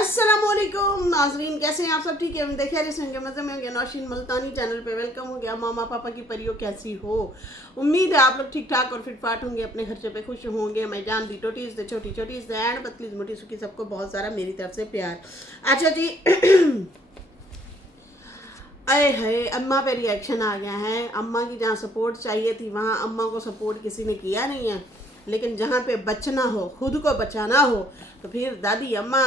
अस्सलामुअलैकुम नाजरीन, कैसे हैं आप सब? ठीक है, देखिए रहे होंगे, मज़े में होंगे। नौशीन मुल्तानी चैनल पे वेलकम हो गया। मामा पापा की परियों कैसी हो? उम्मीद है आप लोग ठीक ठाक और फिट फाट होंगे, अपने खर्चे पे खुश होंगे। मैं जान दी टोटीज दे छोटी छोटी एंड पतली मोटी सुखी, सबको बहुत सारा मेरी तरफ से प्यार। अच्छा जी अरे है, अम्मा पे रिएक्शन आ गया है। अम्मा की जहाँ सपोर्ट चाहिए थी वहाँ अम्मा को सपोर्ट किसी ने किया नहीं है, लेकिन जहाँ पे बचना हो, खुद को बचाना हो, तो फिर दादी अम्मा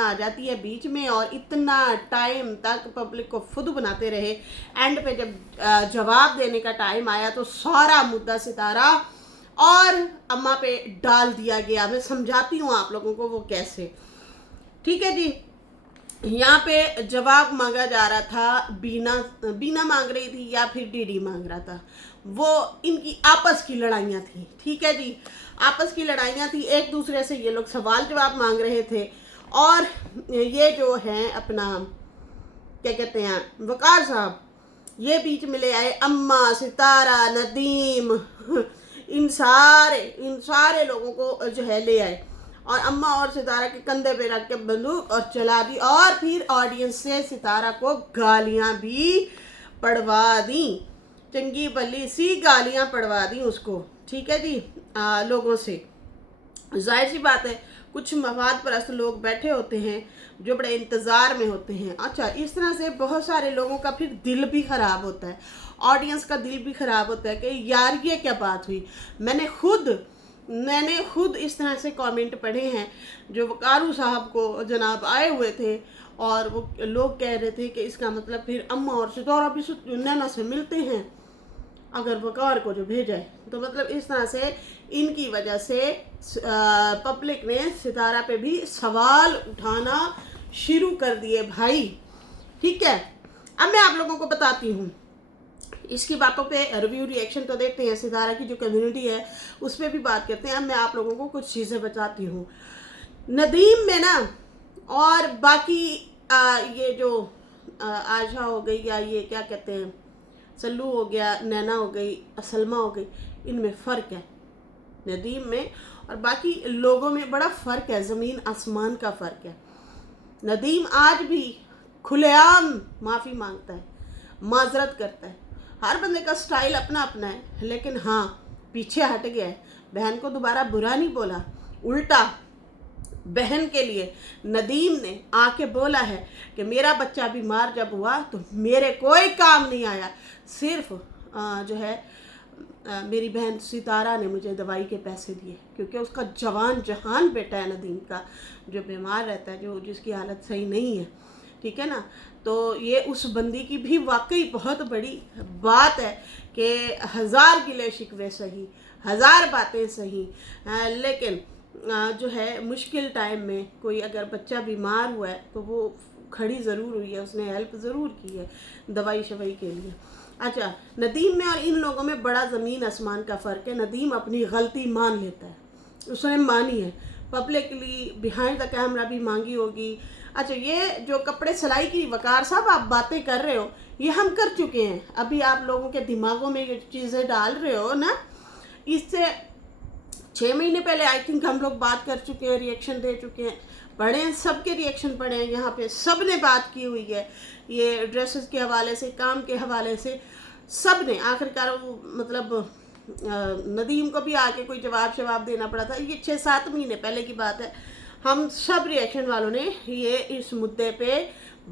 आ जाती है बीच में और इतना टाइम तक पब्लिक को खुद बनाते रहे। एंड पे जब जवाब देने का टाइम आया तो सारा मुद्दा सितारा और अम्मा पे डाल दिया गया। मैं समझाती हूँ आप लोगों को वो कैसे। ठीक है जी, यहाँ पे जवाब मांगा जा रहा था। बीना मांग रही थी या फिर डीडी मांग रहा था। वो इनकी आपस की लड़ाइयाँ थी। ठीक है जी, आपस की लड़ाइयाँ थी, एक दूसरे से ये लोग सवाल जवाब मांग रहे थे। और ये जो है अपना क्या कहते हैं वकार साहब, ये बीच में ले आए अम्मा, सितारा, नदीम इन सारे लोगों को जो है ले आए और अम्मा और सितारा के कंधे पे रख के बंदूक और चला दी। और फिर ऑडियंस से सितारा को गालियां भी पड़वा दी, चंगी भली सी गालियां पड़वा दी उसको। ठीक है जी, लोगों से। जाहिर सी बात है, कुछ मवाद परस्त लोग बैठे होते हैं जो बड़े इंतज़ार में होते हैं। अच्छा, इस तरह से बहुत सारे लोगों का फिर दिल भी ख़राब होता है, ऑडियंस का दिल भी ख़राब होता है कि यार ये क्या बात हुई। मैंने खुद इस तरह से कमेंट पढ़े हैं जो वकारू साहब को जनाब आए हुए थे और वो लोग कह रहे थे कि इसका मतलब फिर अम्मा और सितारा भी नैना से मिलते हैं अगर वकार को जो भेजा है। तो मतलब इस तरह से इनकी वजह से पब्लिक ने सितारा पे भी सवाल उठाना शुरू कर दिए भाई। ठीक है, अब मैं आप लोगों को बताती हूँ इसकी बातों पे रिव्यू रिएक्शन तो देखते हैं। सितारा की जो कम्युनिटी है उस पर भी बात करते हैं। अब मैं आप लोगों को कुछ चीज़ें बताती हूँ। नदीम में ना और बाकी ये जो आशा हो गई या ये क्या कहते हैं सल्लू हो गया, नैना हो गई, सलमा हो गई, इनमें फ़र्क है। नदीम में और बाकी लोगों में बड़ा फ़र्क है, ज़मीन आसमान का फ़र्क है। नदीम आज भी खुलेआम माफ़ी मांगता है, माजरत करता है। हर बंदे का स्टाइल अपना अपना है, लेकिन हाँ पीछे हट गया है। बहन को दोबारा बुरा नहीं बोला, उल्टा बहन के लिए नदीम ने आके बोला है कि मेरा बच्चा बीमार जब हुआ तो मेरे कोई काम नहीं आया, सिर्फ जो है मेरी बहन सितारा ने मुझे दवाई के पैसे दिए, क्योंकि उसका जवान जहान बेटा है नदीम का जो बीमार रहता है, जो जिसकी हालत सही नहीं है। ठीक है ना, तो ये उस बंदी की भी वाकई बहुत बड़ी बात है कि हज़ार गिले शिकवे सही, हज़ार बातें सही, लेकिन जो है मुश्किल टाइम में कोई अगर बच्चा बीमार हुआ है तो वो खड़ी ज़रूर हुई है, उसने हेल्प ज़रूर की है दवाई शवाई के लिए। अच्छा, नदीम में और इन लोगों में बड़ा ज़मीन आसमान का फ़र्क है। नदीम अपनी गलती मान लेता है, उसने मानी है, पब्लिकली बिहाइंड द कैमरा भी मांगी होगी। अच्छा, ये जो कपड़े सिलाई की वकार साहब आप बातें कर रहे हो, ये हम कर चुके हैं। अभी आप लोगों के दिमागों में ये चीज़ें डाल रहे हो ना, इससे 6 महीने पहले आई थिंक हम लोग बात कर चुके हैं, रिएक्शन दे चुके हैं, पढ़े हैं, सबके रिएक्शन पढ़े हैं। यहाँ पे सब ने बात की हुई है, ये ड्रेसेस के हवाले से, काम के हवाले से, सब ने आखिरकार मतलब नदीम को भी आके कोई जवाब शवाब देना पड़ा था। ये 6-7 महीने पहले की बात है। हम सब रिएक्शन वालों ने ये इस मुद्दे पे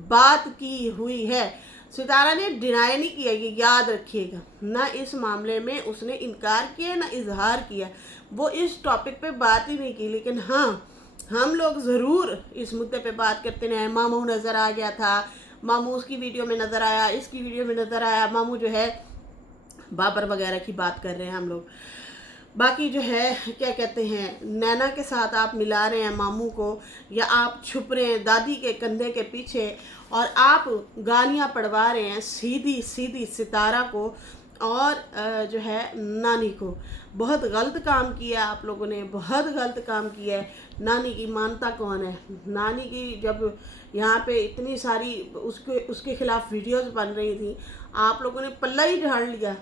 बात की हुई है। सितारा ने डिनाई नहीं किया, ये याद रखिएगा, ना इस मामले में उसने इनकार किया ना इजहार किया, वो इस टॉपिक पे बात ही नहीं की। लेकिन हाँ, हम लोग ज़रूर इस मुद्दे पे बात करते रहे। मामू नज़र आ गया था, मामू उसकी वीडियो में नज़र आया, इसकी वीडियो में नज़र आया। मामू जो है बाबर वगैरह की बात कर रहे हैं हम लोग। बाकी जो है क्या कहते हैं नैना के साथ आप मिला रहे हैं मामू को, या आप छुप रहे हैं दादी के कंधे के पीछे और आप गालियाँ पड़वा रहे हैं सीधी सीधी सितारा को और जो है नानी को। बहुत गलत काम किया आप लोगों ने, बहुत गलत काम किया है। नानी की मानता कौन है? नानी की जब यहाँ पे इतनी सारी उसके खिलाफ वीडियोस बन रही थी, आप लोगों ने पल्ला ही झाड़ लिया,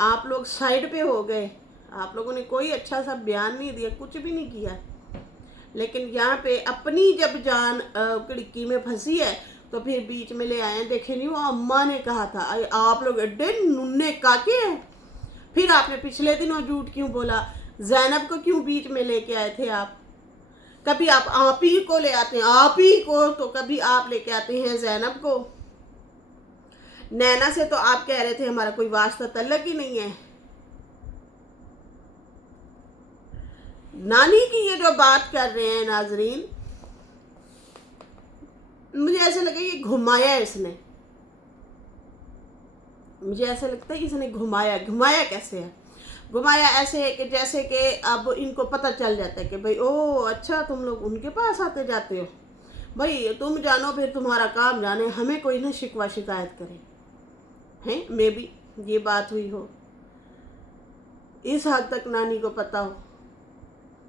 आप लोग साइड पे हो गए, आप लोगों ने कोई अच्छा सा बयान नहीं दिया, कुछ भी नहीं किया। लेकिन यहाँ पे अपनी जब जान खिड़की में फंसी है तो फिर बीच में ले आए। देखे नहीं, वो अम्मा ने कहा था आप लोग एड्डे नुन्ने काके हैं। फिर आपने पिछले दिनों झूठ क्यों बोला? ज़ैनब को क्यों बीच में लेके आए थे आप? कभी आप ही को ले आते हैं, आप ही को, तो कभी आप लेके आते हैं ज़ैनब को। नैना से तो आप कह रहे थे हमारा कोई वास्ता तल्लक ही नहीं है। नानी की ये जो बात कर रहे हैं नाजरीन, मुझे ऐसा लगा ये घुमाया इसने। मुझे ऐसा लगता है कि इसने घुमाया कैसे है? घुमाया ऐसे है कि जैसे कि अब इनको पता चल जाता है कि भाई ओह अच्छा तुम लोग उनके पास आते जाते हो, भाई तुम जानो फिर तुम्हारा काम जाने, हमें कोई ना शिकवा शिकायत करे। हैं मे बी ये बात हुई हो, इस हद तक नानी को पता हो।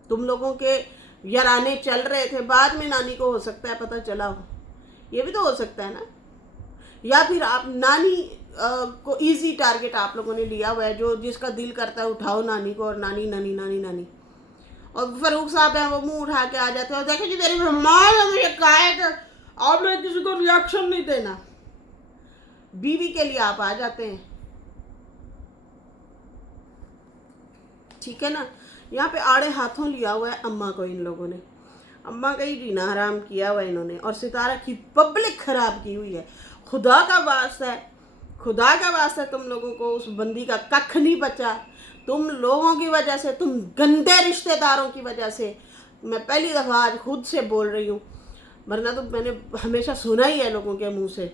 तुम लोगों के यराने चल रहे थे, बाद में नानी को हो सकता है पता चला हो, ये भी तो हो सकता है ना। या फिर आप नानी को इजी टारगेट आप लोगों ने लिया हुआ है, जो जिसका दिल करता है उठाओ नानी को, और नानी नानी नानी नानी। और फरूक साहब हैं वो मुंह उठा के आ जाते हैं और देखे जी तेरी माँ ने मुझे कहा है कि आप लोग किसी को रिएक्शन नहीं देना। बीवी के लिए आप आ जाते हैं, ठीक है ना। यहाँ पे आड़े हाथों लिया हुआ है अम्मा को इन लोगों ने। अम्मा का ही जीना हराम किया हुआ इन्होंने, और सितारा की पब्लिक खराब की हुई है। खुदा का वास्ता है, खुदा का वास्ता है, तुम लोगों को उस बंदी का कख नहीं बचा। तुम लोगों की वजह से, तुम गंदे रिश्तेदारों की वजह से। मैं पहली दफ़ा आज खुद से बोल रही हूँ, वरना तो मैंने हमेशा सुना ही है लोगों के मुंह से।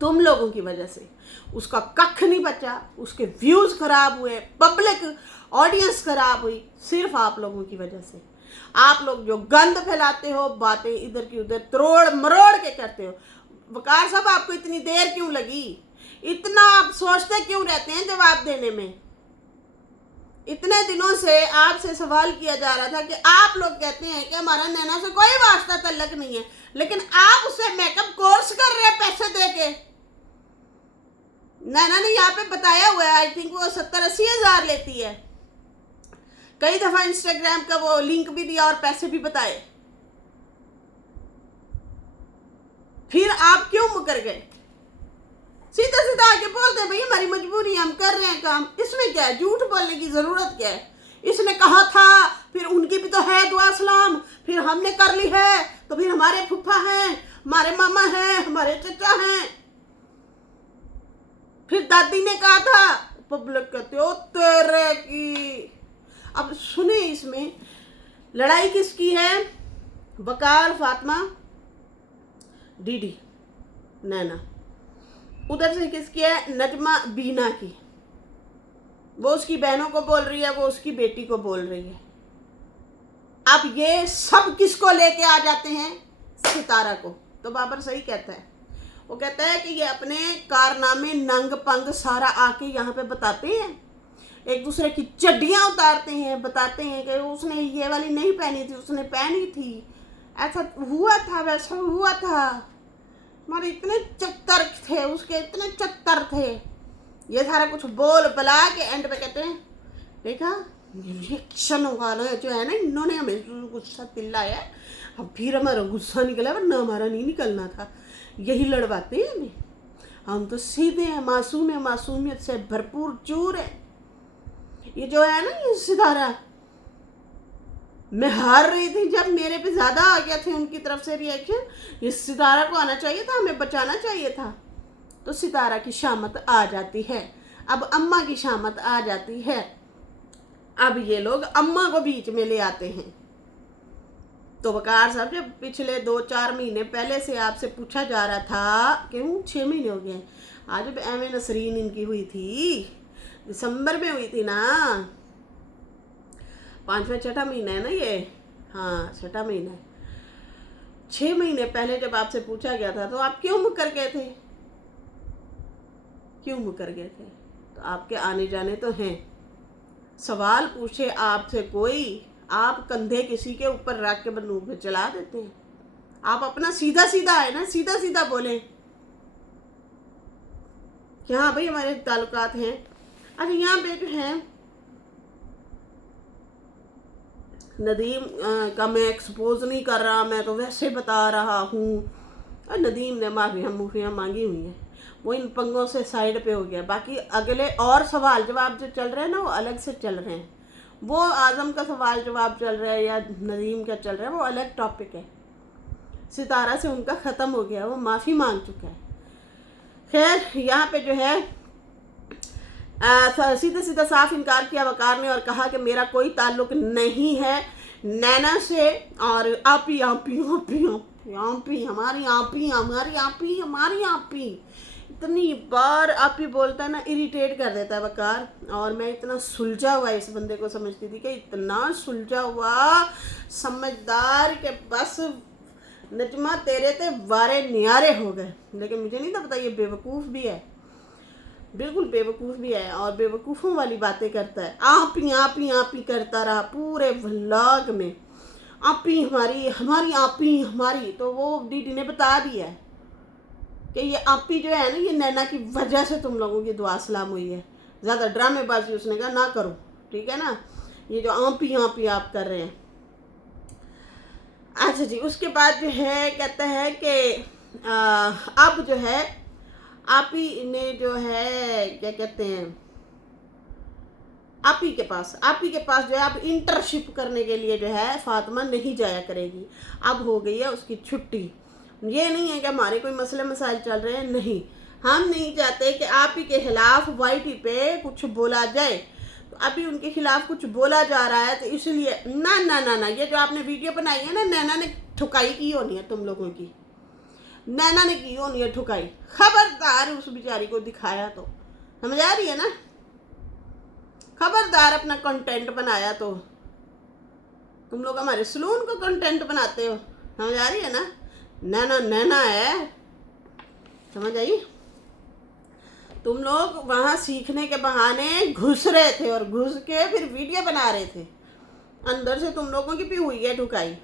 तुम लोगों की वजह से उसका कख नहीं बचा, उसके व्यूज़ खराब हुए, पब्लिक ऑडियंस खराब हुई, सिर्फ आप लोगों की वजह से। आप लोग जो गंद फैलाते हो, बातें इधर की उधर तरोड़ मरोड़ के करते हो। वकार साहब आपको इतनी देर क्यों लगी? इतना आप सोचते क्यों रहते हैं जवाब देने में? इतने दिनों से आपसे सवाल किया जा रहा था कि आप लोग कहते हैं कि हमारा नैना से कोई वास्ता तल्लक नहीं है, लेकिन आप उसे मेकअप कोर्स कर रहे हैं पैसे दे के। नैना ने यहाँ पे बताया हुआ है, आई थिंक वो 70-80 हज़ार लेती है। कई दफा इंस्टाग्राम का वो लिंक भी दिया और पैसे भी बताए। फिर आप क्यों मुकर गए? सीधा सीधा आके बोलते हैं भाई हमारी मजबूरी, हम कर रहे हैं काम। इसमें क्या है? झूठ बोलने की जरूरत क्या है? इसने कहा था, फिर उनकी भी तो है दुआ सलाम, फिर हमने कर ली है, तो फिर हमारे फूफा हैं, हमारे मामा हैं, हमारे चचा हैं। फिर दादी ने कहा था, पब्लिक कहते हो तेरे की। अब सुने इसमें लड़ाई किसकी है? वकार, फातिमा, डीडी, नैना। उधर से किसकी है? नजमा, बीना की। वो उसकी बहनों को बोल रही है, वो उसकी बेटी को बोल रही है। अब ये सब किसको लेके आ जाते हैं? सितारा को। तो बाबर सही कहता है, वो कहता है कि ये अपने कारनामे नंग पंग सारा आके यहाँ पे बताते हैं, एक दूसरे की चड्डियाँ उतारते हैं, बताते हैं कि उसने ये वाली नहीं पहनी थी, उसने पहनी थी, ऐसा हुआ था, वैसा हुआ था। हमारे इतने चक्कर थे, उसके इतने चक्कर थे। ये सारा कुछ बोल बला के एंड पे कहते हैं देखा रिएक्शन वाला जो है ना, इन्होंने हमें गुस्सा दिलाया, अब फिर हमारा गुस्सा निकला, वरना हमारा नहीं निकलना था। यही लड़वाते हैं हमें। हम तो सीधे हैं, मासूम है, मासूमियत से भरपूर चूर है। ये जो है ना ये सितारा, मैं हार रही थी जब मेरे पे ज़्यादा आ गया थे उनकी तरफ से रिएक्शन। इस सितारा को आना चाहिए था, हमें बचाना चाहिए था। तो सितारा की शामत आ जाती है, अब अम्मा की शामत आ जाती है। अब ये लोग अम्मा को बीच में ले आते हैं। तो वकार साहब, जब पिछले 2-4 महीने पहले से आपसे पूछा जा रहा था, क्यों 6 महीने हो गए, आज जब एम नसरीन इनकी हुई थी, दिसंबर में हुई थी ना, 5वां-6ठा महीना है ना ये, हाँ 6ठा महीना है। 6 महीने पहले जब आपसे पूछा गया था तो आप क्यों मुकर गए थे? क्यों मुकर गए थे? तो आपके आने जाने तो हैं। सवाल पूछे आपसे कोई, आप कंधे किसी के ऊपर रख के बंदूक पे चला देते हैं। आप अपना सीधा सीधा है ना, सीधा सीधा बोले कि हाँ भाई हमारे ताल्लुकात हैं। अच्छा यहाँ पे जो है नदीम का मैं एक्सपोज नहीं कर रहा, मैं तो वैसे बता रहा हूँ। और नदीम ने माफियाँ मांगी हुई हैं, वो इन पंगों से साइड पे हो गया। बाकी अगले और सवाल जवाब जो चल रहे हैं ना, वो अलग से चल रहे हैं। वो आज़म का सवाल जवाब चल रहा है या नदीम का चल रहा है, वो अलग टॉपिक है। सितारा से उनका ख़त्म हो गया, वो माफ़ी मांग चुका है। खैर यहाँ पे जो है सीधा सीधा साफ इनकार किया वकार ने और कहा कि मेरा कोई ताल्लुक नहीं है नैना से, और आपी आपी आपी आपी आपी हमारी आपी हमारी आपी हमारी आपी, इतनी बार आपी बोलता है ना, इरिटेट कर देता है वकार। और मैं इतना सुलझा हुआ इस बंदे को समझती थी कि इतना सुलझा हुआ समझदार के बस नजमा तेरे ते वारे न्यारे हो गए। लेकिन मुझे नहीं था पता ये बेवकूफ़ भी है, बिल्कुल बेवकूफ़ भी है, और बेवकूफ़ों वाली बातें करता है। आप ही करता रहा पूरे व्लॉग में, आप ही हमारी हमारी आप ही हमारी। तो वो डीडी ने बता दिया है कि ये आप ही जो है ना, ये नैना की वजह से तुम लोगों की दुआ सलाम हुई है। ज़्यादा ड्रामेबाजी उसने कहा ना करो, ठीक है ना, ये जो आप ही आप कर रहे हैं। अच्छा जी, उसके बाद जो है कहता है कि अब जो है आप ही ने जो है क्या कहते हैं, आप ही के पास जो है अब इंटर्नशिप करने के लिए जो है फातिमा नहीं जाया करेगी। अब हो गई है उसकी छुट्टी। ये नहीं है कि हमारे कोई मसले मसाइल चल रहे हैं, नहीं, हम नहीं चाहते कि आप ही के खिलाफ वाईटी पे कुछ बोला जाए। तो अभी उनके खिलाफ कुछ बोला जा रहा है, तो इसलिए ना ना ना ना, ये जो आपने वीडियो बनाई है ना, नैना ने ठुकाई की होनी है तुम लोगों की, नैना ने की होनी है ठुकाई। खबरदार उस बेचारी को दिखाया तो, समझ आ रही है ना, खबरदार अपना कंटेंट बनाया तो। तुम लोग हमारे सलून को कंटेंट बनाते हो, समझ आ रही है ना, नैना नैना है, समझ आई। तुम लोग वहाँ सीखने के बहाने घुस रहे थे और घुस के फिर वीडियो बना रहे थे, अंदर से तुम लोगों की भी हुई है ठुकाई।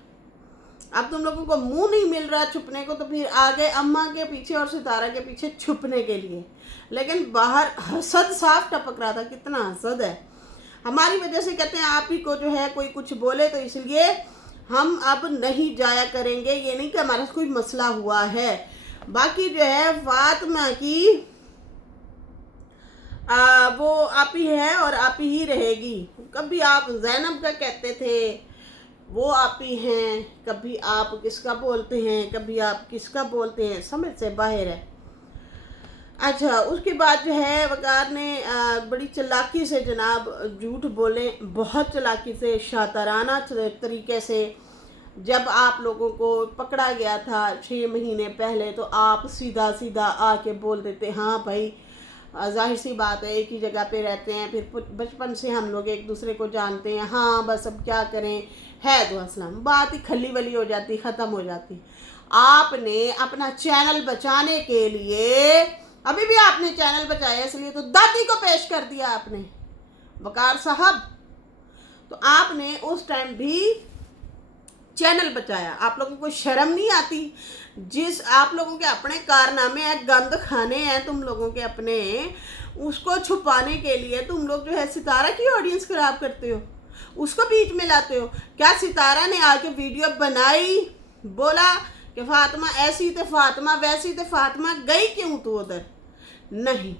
अब तुम लोगों को मुंह नहीं मिल रहा छुपने को, तो फिर आ गए अम्मा के पीछे और सितारा के पीछे छुपने के लिए। लेकिन बाहर हसद साफ टपक रहा था, कितना हसद है हमारी वजह से। कहते हैं आप ही को जो है कोई कुछ बोले तो इसलिए हम अब नहीं जाया करेंगे। ये नहीं कि हमारा कोई मसला हुआ है। बाकी जो है फातिमा की वो आप ही है और आप ही रहेगी। कभी आप ज़ैनब का कहते थे, वो आप ही हैं, कभी आप किसका बोलते हैं, कभी आप किसका बोलते हैं, समझ से बाहर है। अच्छा, उसके बाद जो है वकार ने बड़ी चालाकी से जनाब झूठ बोले, बहुत चालाकी से शाताराना तरीके से। जब आप लोगों को पकड़ा गया था 6 महीने पहले, तो आप सीधा सीधा आके बोल देते, हाँ भाई जाहिर सी बात है एक ही जगह पे रहते हैं, फिर बचपन से हम लोग एक दूसरे को जानते हैं, हाँ बस अब क्या करें, है दुआ सलाम, बात ही खली वली हो जाती, ख़त्म हो जाती। आपने अपना चैनल बचाने के लिए, अभी भी आपने चैनल बचाया इसलिए तो दादी को पेश कर दिया आपने वकार साहब। तो आपने उस टाइम भी चैनल बचाया, आप लोगों को शर्म नहीं आती? जिस आप लोगों के अपने कारनामे हैं, गंद खाने हैं तुम लोगों के अपने, उसको छुपाने के लिए तुम लोग जो है सितारा की ऑडियंस खराब करते हो, उसको बीच में लाते हो। क्या सितारा ने आके वीडियो बनाई, बोला कि फातिमा ऐसी थे फातिमा वैसी थे, फातिमा गई क्यों तू उधर? नहीं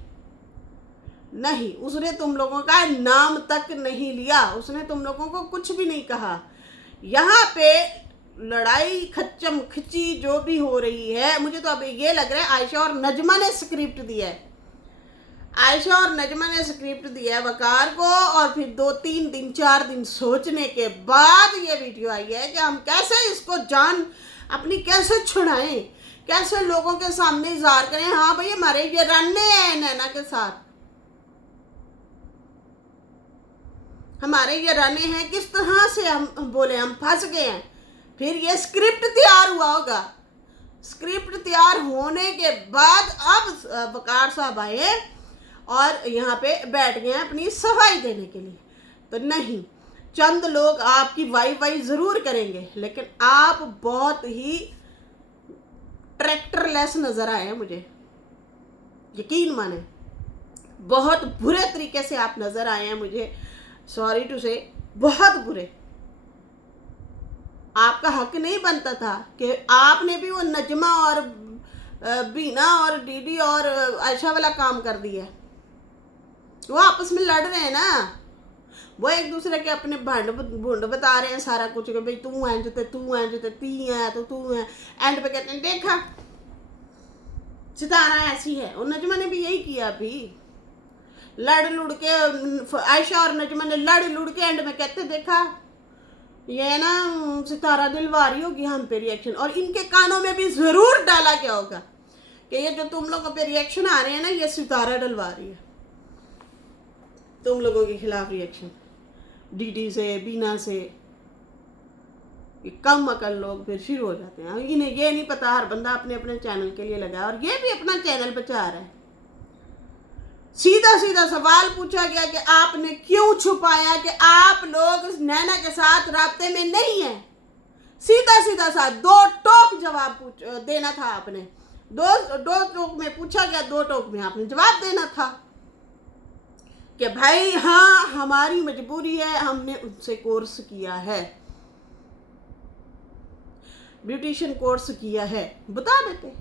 नहीं, उसने तुम लोगों का नाम तक नहीं लिया, उसने तुम लोगों को कुछ भी नहीं कहा। यहाँ पे लड़ाई खच्चम खिची जो भी हो रही है, मुझे तो अब ये लग रहा है आयशा और नजमा ने स्क्रिप्ट दिया है, आयशा और नजमा ने स्क्रिप्ट दिया है वकार को। और फिर 2-3 दिन 4 दिन सोचने के बाद ये वीडियो आई है कि हम कैसे इसको जान अपनी कैसे छुड़ाएं, कैसे लोगों के सामने इज़हार करें, हाँ भाई हमारे ये रन्ने हैं नैना के साथ, हमारे ये राने हैं, किस तरह से हम बोले हम फंस गए हैं। फिर ये स्क्रिप्ट तैयार हुआ होगा, स्क्रिप्ट तैयार होने के बाद अब वकार साहब आए और यहाँ पे बैठ गए हैं अपनी सफाई देने के लिए। तो नहीं, चंद लोग आपकी वाई ज़रूर करेंगे, लेकिन आप बहुत ही ट्रैक्टरलेस नज़र आए हैं मुझे, यकीन माने बहुत बुरे तरीके से आप नज़र आए हैं मुझे, सॉरी टू से, बहुत बुरे। आपका हक नहीं बनता था कि आपने भी वो नजमा और बीना और डीडी और आयशा वाला काम कर दिया? वो आपस में लड़ रहे हैं ना, वो एक दूसरे के अपने भूंड बता रहे हैं सारा कुछ कि भाई तू है जो तू है जो ती है तो तू है। एंड पे कहते हैं देखा सितारा ऐसी है। और नजमा ने भी यही किया, अभी लड़ लुड़ के आयशा और नजमा ने लड़ लुड़ के एंड में कहते देखा ये ना सितारा दिलवा रही होगी हम पे रिएक्शन। और इनके कानों में भी जरूर डाला गया होगा कि ये जो तुम लोगों पे रिएक्शन आ रहे हैं ना, ये सितारा डलवा रही है तुम लोगों के खिलाफ रिएक्शन, डीडी से बीना से। कम अकल लोग फिर शुरू हो जाते हैं। इन्हें ये नहीं पता हर बंदा अपने अपने चैनल के लिए लगा, और ये भी अपना चैनल बचा रहा है। सीधा सीधा सवाल पूछा गया कि आपने क्यों छुपाया कि आप लोग नैना के साथ राब्ते में नहीं है। सीधा सीधा सा 2 टोक जवाब देना था आपने। दो टोक में पूछा गया, 2 टोक में आपने जवाब देना था कि भाई हाँ हमारी मजबूरी है, हमने उनसे कोर्स किया है, ब्यूटिशियन कोर्स किया है, बता देते।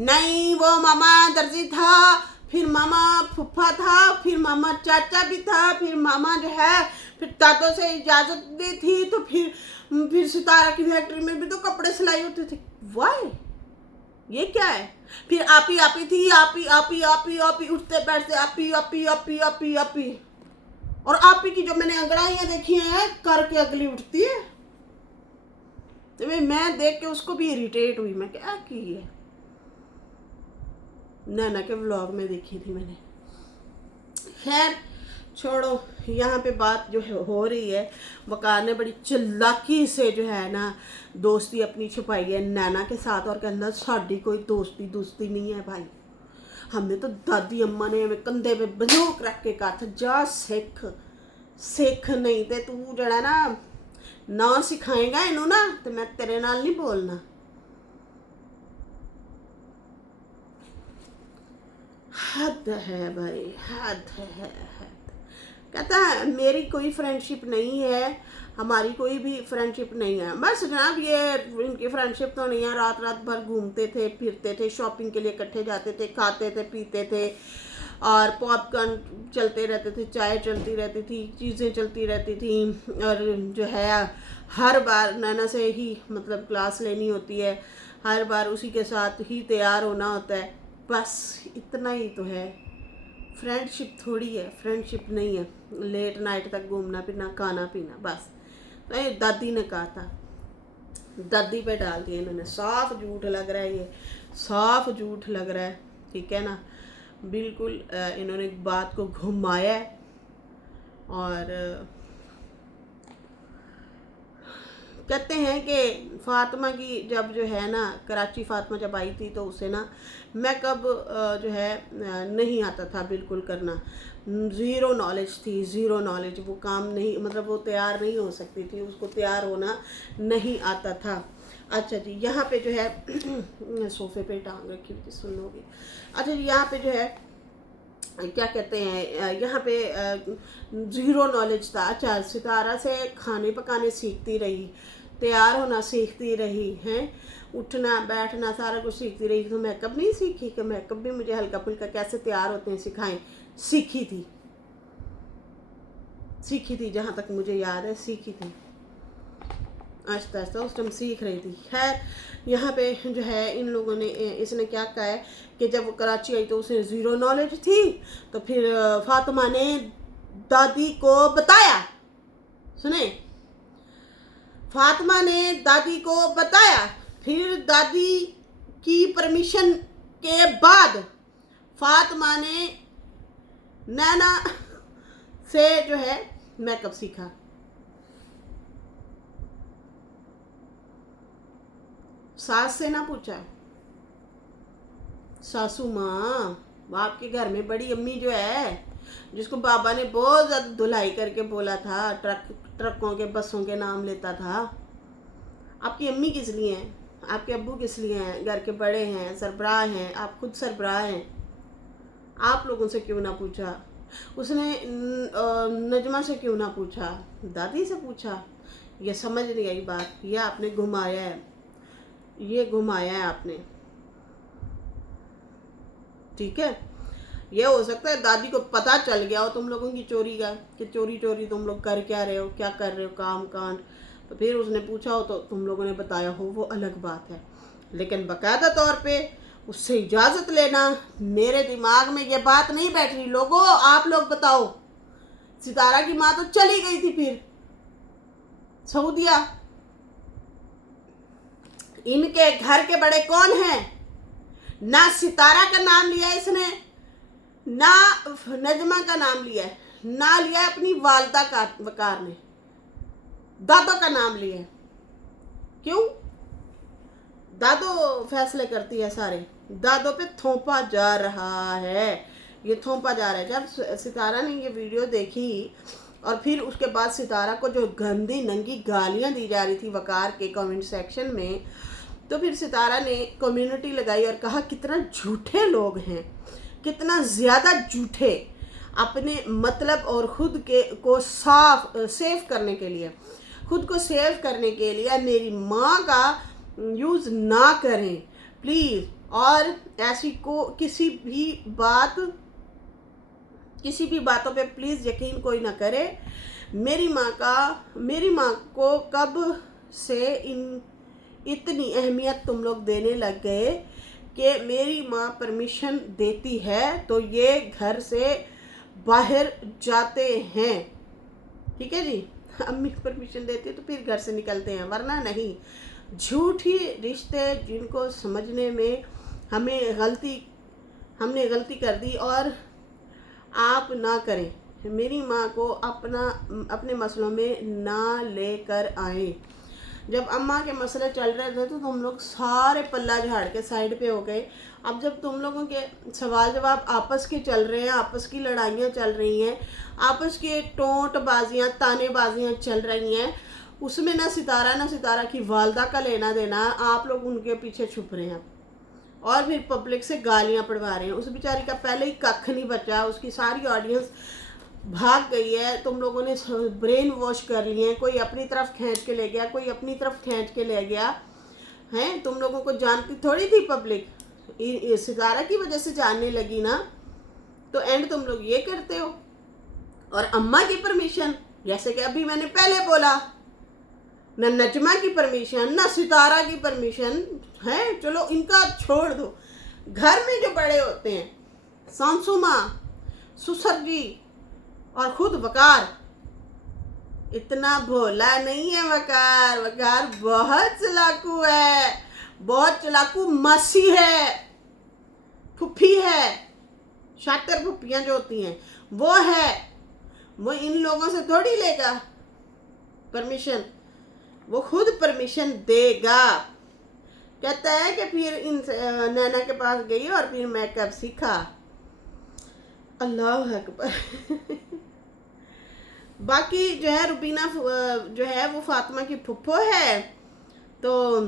नहीं, वो मामा दर्जी था, फिर मामा फुफा था, फिर मामा चाचा भी था, फिर मामा जो है फिर दादों से इजाजत दी थी, तो फिर सितारा की फैक्ट्री में भी तो कपड़े सिलाई होते थे। वाई ये क्या है? फिर आपी आपी थी, आपी आपी आपी आपी उठते बैठते आपी आपी आपी आपी आपी। और आपी की जो मैंने अंगड़ाइयां देखी हैं करके अगली उठती है, तो मैं देख के उसको भी इरिटेट हुई। मैं क्या की है, नैना के व्लॉग में देखी थी मैंने। खैर छोड़ो, यहाँ पे बात जो है हो रही है, वकार ने बड़ी चालाकी से जो है ना दोस्ती अपनी छुपाई है नैना के साथ, और कहना साड़ी कोई दोस्ती नहीं है भाई। हमने तो दादी अम्मा ने हमें कंधे पे बंदूक रख के कहा था जा सिख नहीं ते तू जड़ा ना सिखाएगा इनू ना, तो मैं तेरे नाल नहीं बोलना। हद है भाई, हद है। कहता है मेरी कोई फ्रेंडशिप नहीं है, हमारी कोई भी फ्रेंडशिप नहीं है। बस जनाब ये इनकी फ्रेंडशिप तो नहीं है। रात रात भर घूमते थे, फिरते थे, शॉपिंग के लिए इकट्ठे जाते थे, खाते थे, पीते थे, और पॉपकॉर्न चलते रहते थे, चाय चलती रहती थी, चीज़ें चलती रहती थी। और जो है हर बार नैना से ही मतलब क्लास लेनी होती है, हर बार उसी के साथ ही तैयार होना होता है। बस इतना ही तो है, फ्रेंडशिप थोड़ी है, फ्रेंडशिप नहीं है। लेट नाइट तक घूमना फिरना, खाना पीना, बस। तो ये दादी ने कहा था, दादी पे डाल दिया इन्होंने। साफ झूठ लग रहा है, ये साफ झूठ लग रहा है, ठीक है ना। बिल्कुल इन्होंने बात को घुमाया है। और कहते हैं कि फ़ातिमा की जब जो है ना कराची फ़ातिमा जब आई थी तो उसे ना मेकअप जो है नहीं आता था बिल्कुल करना, ज़ीरो नॉलेज थी, ज़ीरो नॉलेज। वो काम नहीं, मतलब वो तैयार नहीं हो सकती थी, उसको तैयार होना नहीं आता था। अच्छा जी, यहाँ पे जो है सोफे पे टांग रखी हुई थी, सुन लोगे। अच्छा जी, यहाँ पे जो है क्या कहते हैं, यहाँ पे ज़ीरो नॉलेज था। अच्छा, सितारा से खाने पकाने सीखती रही, तैयार होना सीखती रही हैं, उठना बैठना सारा कुछ सीखती रही। तो मेकअप नहीं सीखी कि मेकअप भी मुझे हल्का फुल्का कैसे तैयार होते हैं सिखाएं। सीखी थी जहाँ तक मुझे याद है, सीखी थी आहिस्ता आहिस्ता उस टाइम सीख रही थी। खैर यहाँ पे जो है इन लोगों ने, इसने क्या कहा है कि जब वो कराची आई तो उसे ज़ीरो नॉलेज थी, तो फिर फ़ातिमा ने दादी को बताया। सुने, फ़ातिमा ने दादी को बताया, फिर दादी की परमिशन के बाद फ़ातिमा ने नैना से जो है मेकअप सीखा। सास से ना पूछा। सासू माँ, बाप के घर में बड़ी अम्मी जो है, जिसको बाबा ने बहुत ज़्यादा धुलाई करके बोला था, ट्रकों के बसों के नाम लेता था। आपकी अम्मी किस लिए हैं? आपके अब्बू किस लिए हैं? घर के बड़े हैं, सरबराह हैं, आप खुद सरबराह हैं। आप लोगों से क्यों ना पूछा? उसने नजमा से क्यों ना पूछा? दादी से पूछा। ये समझ नहीं आई बात, ये आपने घुमाया है, ये घुमाया है आपने। ठीक है, ये हो सकता है दादी को पता चल गया हो तुम लोगों की चोरी का, कि चोरी चोरी तुम लोग कर क्या रहे हो, क्या कर रहे हो काम कांड, तो फिर उसने पूछा हो तो तुम लोगों ने बताया हो, वो अलग बात है। लेकिन बाकायदा तौर पे उससे इजाज़त लेना, मेरे दिमाग में ये बात नहीं बैठ रही। लोगों आप लोग बताओ, सितारा की माँ तो चली गई थी फिर सऊदिया, इनके घर के बड़े कौन हैं? ना सितारा का नाम लिया इसने, ना नजमा का नाम लिया है, ना लिया अपनी वालदा का, वकार ने दादो का नाम लिया है। क्यों? दादो फैसले करती है सारे, दादो पे थोपा जा रहा है, ये थोपा जा रहा है। जब सितारा ने ये वीडियो देखी और फिर उसके बाद सितारा को जो गंदी नंगी गालियां दी जा रही थी वकार के कमेंट सेक्शन में, तो फिर सितारा ने कम्युनिटी लगाई और कहा कितना झूठे लोग हैं, कितना ज़्यादा झूठे, अपने मतलब और खुद के को सेव करने के लिए, खुद को सेव करने के लिए मेरी माँ का यूज़ ना करें प्लीज़। और ऐसी को किसी भी बातों पे प्लीज़ यकीन कोई ना करे। मेरी माँ को कब से इतनी अहमियत तुम लोग देने लग गए कि मेरी माँ परमिशन देती है तो ये घर से बाहर जाते हैं। ठीक है जी, अम्मी परमिशन देती है तो फिर घर से निकलते हैं, वरना नहीं। झूठी रिश्ते जिनको समझने में हमने गलती कर दी और आप ना करें, मेरी माँ को अपने मसलों में ना लेकर आए। जब अम्मा के मसले चल रहे थे तो तुम लोग सारे पल्ला झाड़ के साइड पे हो गए। अब जब तुम लोगों के सवाल जवाब आपस के चल रहे हैं, आपस की लड़ाइयाँ चल रही हैं, आपस के टोंटबाजियाँ तानेबाजियाँ चल रही हैं, उसमें ना सितारा की वालदा का लेना देना, आप लोग उनके पीछे छुप रहे हैं और फिर पब्लिक से गालियाँ पड़वा रहे हैं। उस बेचारी का पहले ही कख नहीं बचा, उसकी सारी ऑडियंस भाग गई है, तुम लोगों ने ब्रेन वॉश कर लिए हैं, कोई अपनी तरफ खींच के ले गया, कोई अपनी तरफ खींच के ले गया है। तुम लोगों को जानती थोड़ी थी पब्लिक, सितारा की वजह से जानने लगी ना, तो एंड तुम लोग ये करते हो। और अम्मा की परमिशन, जैसे कि अभी मैंने पहले बोला, न नजमा की परमिशन न सितारा की परमिशन है, चलो इनका छोड़ दो। घर में जो बड़े होते हैं, सासू माँ, ससुर जी और खुद वकार, इतना भोला नहीं है वकार। वकार बहुत चालाकू है, बहुत चालाकू मसी है, फुफी है, शातिर फुफियाँ जो होती हैं वो है। वो इन लोगों से थोड़ी लेगा परमिशन, वो खुद परमिशन देगा। कहता है कि फिर इन नैना के पास गई और फिर मेकअप सीखा। अल्लाह अकबर। बाकी जो है रुबीना जो है वो फातिमा की फुप्पो है, तो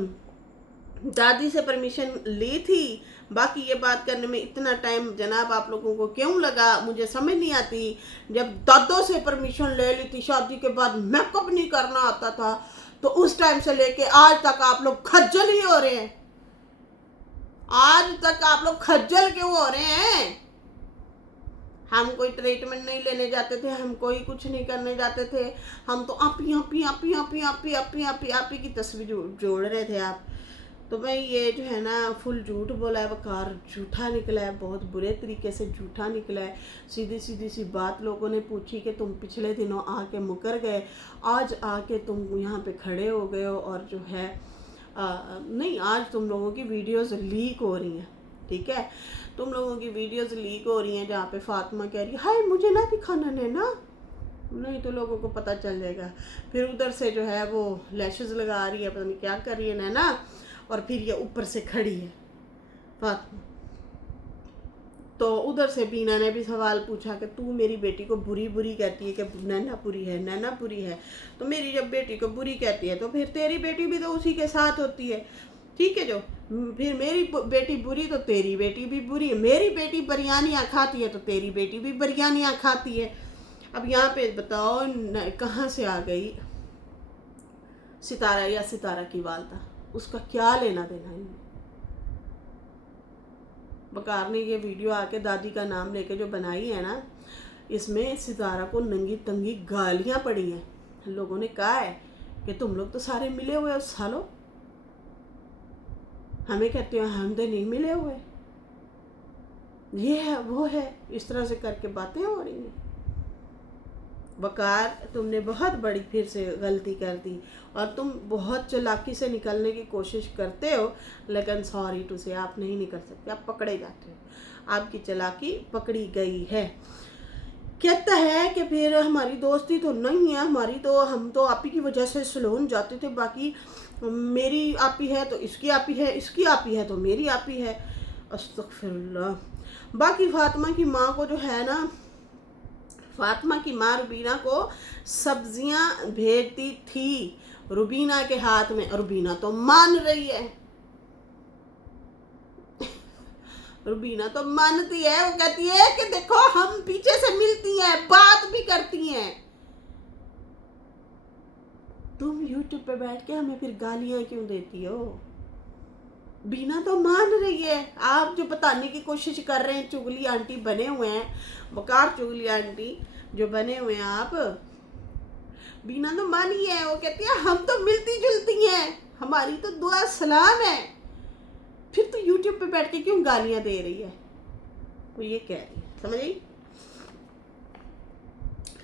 दादी से परमिशन ली थी। बाकी ये बात करने में इतना टाइम जनाब आप लोगों को क्यों लगा मुझे समझ नहीं आती। जब दादों से परमिशन ले ली थी शादी के बाद, मेकअप नहीं करना आता था, तो उस टाइम से लेके आज तक आप लोग खज्जल ही हो रहे हैं। आज तक आप लोग खज्जल क्यों हो रहे हैं? हम कोई ट्रीटमेंट नहीं लेने जाते थे, हम कोई कुछ नहीं करने जाते थे, हम तो आप ही की तस्वीर जोड़ रहे थे आप। तो भाई ये जो है ना फुल झूठ बोला है वकार, झूठा निकला है, बहुत बुरे तरीके से झूठा निकला है। सीधी सी बात लोगों ने पूछी कि तुम पिछले दिनों आके मुकर गए, आज आके तुम यहाँ पे खड़े हो गए हो और जो है नहीं, आज तुम लोगों की वीडियोस लीक हो रही हैं। ठीक है, तुम लोगों की वीडियोस लीक हो रही हैं जहाँ पे फातिमा कह रही है हाय मुझे ना दिखाना नैना, नहीं तो लोगों को पता चल जाएगा। फिर उधर से जो है वो लैशेस लगा रही है, पता नहीं क्या कर रही है नैना, और फिर ये ऊपर से खड़ी है फातिमा। तो उधर से बीना ने भी सवाल पूछा कि तू मेरी बेटी को बुरी कहती है कि नैनापुरी है, तो मेरी जब बेटी को बुरी कहती है तो फिर तेरी बेटी भी तो उसी के साथ होती है। ठीक है, जो फिर मेरी बेटी बुरी तो तेरी बेटी भी बुरी है, मेरी बेटी बिरयानियाँ खाती है तो तेरी बेटी भी बिरयानियाँ खाती है। अब यहाँ पे बताओ कहाँ से आ गई सितारा या सितारा की वालदा, उसका क्या लेना देना इनमें। वकार ने ये वीडियो आके दादी का नाम लेके जो बनाई है ना, इसमें सितारा को नंगी तंगी गालियां पड़ी हैं। लोगों ने कहा है कि तुम लोग तो सारे मिले हुए हो सालों, हमें कहते हो हम तो नहीं मिले हुए, ये है वो है, इस तरह से करके बातें हो रही हैं। वकार, तुमने बहुत बड़ी फिर से गलती कर दी और तुम बहुत चालाकी से निकलने की कोशिश करते हो, लेकिन सॉरी टू से आप नहीं निकल सकते, आप पकड़े जाते हो। आपकी चालाकी पकड़ी गई है। कहता है कि फिर हमारी दोस्ती तो नहीं है, हमारी तो, हम तो आप ही की वजह से सलोन जाते थे, बाकी मेरी आपी है तो इसकी आपी है, इसकी आपी है तो मेरी आपी है। अस्तगफिरुल्लाह। बाकी फातिमा की माँ को जो है ना, फातिमा की माँ रुबीना को सब्जियां भेजती थी रुबीना के हाथ में, रुबीना तो मान रही है, रुबीना तो मानती है। वो कहती है कि देखो हम पीछे से मिलती हैं, बात भी करती हैं। तुम यूट्यूब पे बैठ के हमें फिर गालियां क्यों देती हो? बीना तो मान रही है, आप जो बताने की कोशिश कर रहे हैं चुगली आंटी बने हुए हैं, वकार चुगली आंटी जो बने हुए हैं आप, बीना तो मानी है। वो कहती है हम तो मिलती जुलती हैं, हमारी तो दुआ सलाम है, फिर तो यूट्यूब पे बैठ के क्यों गालियां दे रही है? वो ये कह रही है, समझ आई?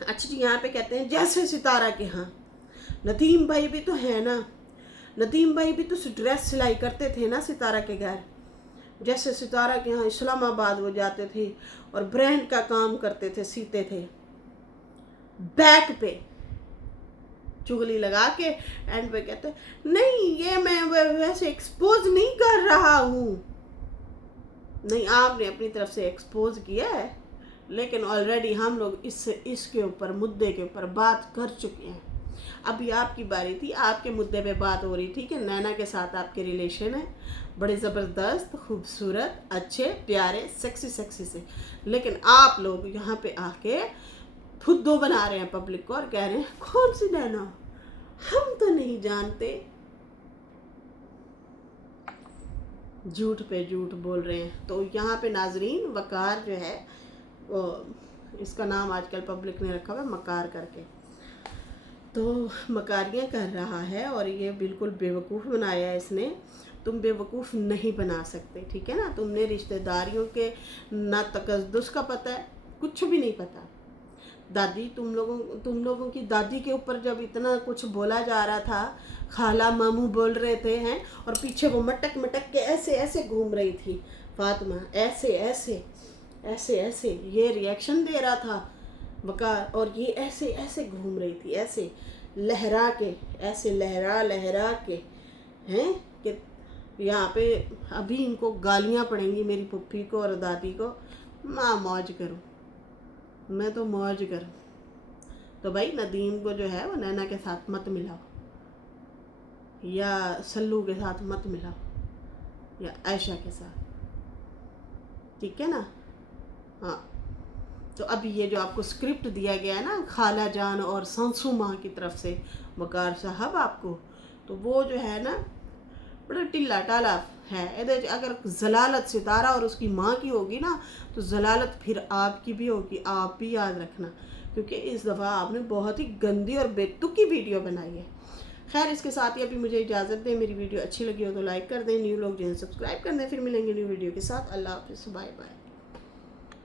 अच्छा जी, यहाँ पे कहते हैं जैसे सितारा के यहाँ नदीम भाई भी तो है ना, नदीम भाई भी तो ड्रेस सिलाई करते थे ना सितारा के घर, जैसे सितारा के यहाँ इस्लामाबाद वो जाते थे और ब्रांड का काम करते थे, सीते थे, बैक पे चुगली लगा के एंड पे कहते नहीं ये मैं वैसे एक्सपोज नहीं कर रहा हूँ। नहीं, आपने अपनी तरफ से एक्सपोज किया है, लेकिन ऑलरेडी हम लोग इसके ऊपर, मुद्दे के ऊपर बात कर चुके हैं। अभी आपकी बारी थी, आपके मुद्दे पे बात हो रही थी कि नैना के साथ आपके रिलेशन है, बड़े ज़बरदस्त, खूबसूरत, अच्छे, प्यारे, सेक्सी से, लेकिन आप लोग यहाँ पे आके फुद्दो बना रहे हैं पब्लिक को और कह रहे हैं कौन सी नैना, हम तो नहीं जानते। झूठ पे झूठ बोल रहे हैं। तो यहाँ पे नाजरीन, वकार जो है वो, इसका नाम आजकल पब्लिक ने रखा हुआ है मकार करके, तो मकारियाँ कर रहा है और ये बिल्कुल बेवकूफ़ बनाया है इसने। तुम बेवकूफ़ नहीं बना सकते, ठीक है ना? तुमने रिश्तेदारियों के ना तकद्दुस का पता है, कुछ भी नहीं पता। दादी, तुम लोगों की दादी के ऊपर जब इतना कुछ बोला जा रहा था, खाला मामू बोल रहे थे हैं, और पीछे वो मटक के ऐसे ऐसे घूम रही थी फातिमा, ऐसे ऐसे ऐसे ऐसे ये रिएक्शन दे रहा था वकार, और ये ऐसे ऐसे घूम रही थी, ऐसे लहरा के, ऐसे लहरा के हैं कि यहाँ पे अभी इनको गालियाँ पड़ेंगी मेरी पुप्पी को और दादी को। माँ मौज करूँ, मैं तो मौज करूँ। तो भाई नदीम को जो है वो नैना के साथ मत मिलाओ, या सल्लू के साथ मत मिलाओ, या आयशा के साथ, ठीक है ना? हाँ, तो अभी ये जो आपको स्क्रिप्ट दिया गया है ना खाला जान और संसू माँ की तरफ से वकार साहब आपको, तो वो जो है ना बड़ा टिल्ला टाला है। अगर जलालत सितारा और उसकी माँ की होगी ना, तो जलालत फिर आपकी भी होगी, आप भी याद रखना, क्योंकि इस दफ़ा आपने बहुत ही गंदी और बेतुकी वीडियो बनाई है। खैर, इसके साथ ही अभी मुझे इजाज़त दें। मेरी वीडियो अच्छी लगी हो तो लाइक कर दें, न्यू लोग जिन्हें सब्सक्राइब कर दें। फिर मिलेंगे न्यू वीडियो के साथ। अल्लाह हाफ़िज़, बाय बाय।